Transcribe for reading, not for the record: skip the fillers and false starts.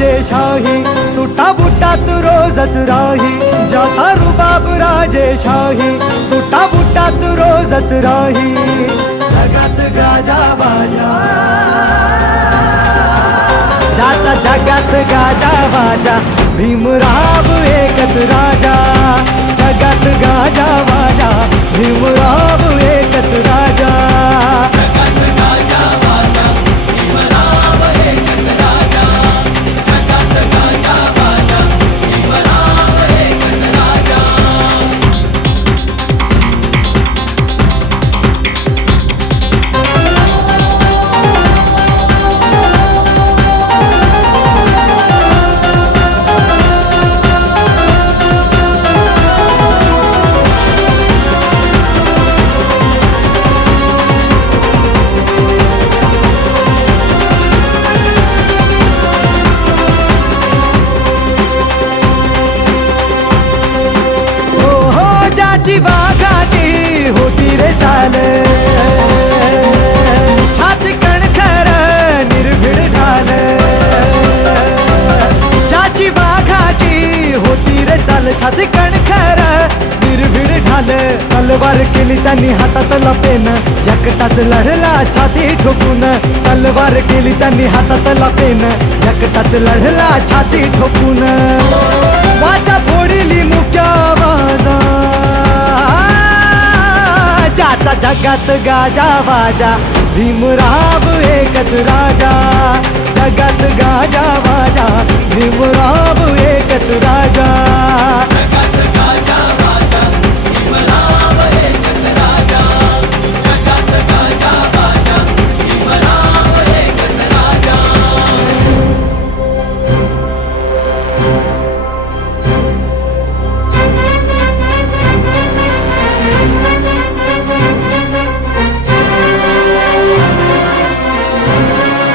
राजेशाही, सुटा बुटात रोजच राही. ज्याचा रुबाब राजेशाही, सुटा बुटात रोजच राही. जगात गाजा बाजा, ज्याचा जगात गाजा बाजा, भीमराव एकच राजा. जगात गाजा बाजा, भीमराव एकच राजा. जगात गाजा बाजा, भीमराव एकच राजा. जगात गाजा बाजा, भीमराव एकच राजा. ज्याची वाघाची होती रे चाल, छाती कणखर निर्भीड ढाल. ज्याची वाघाची होती रे चाल, छाती कणखर निर्भीड ढाल. तलवार केली त्यांनी हातात लपेन, एकटाच लढला छाती ठोकून. तलवार केली त्यांनी हातात लपेन, एकटाच लढला छाती ठोकून. वाचा फोडिली मुक्या आवाजा, ज्याचा जगात गाजा बाजा, भीमराव एकच राजा. जगात गाजा बाजा, भीमराव एक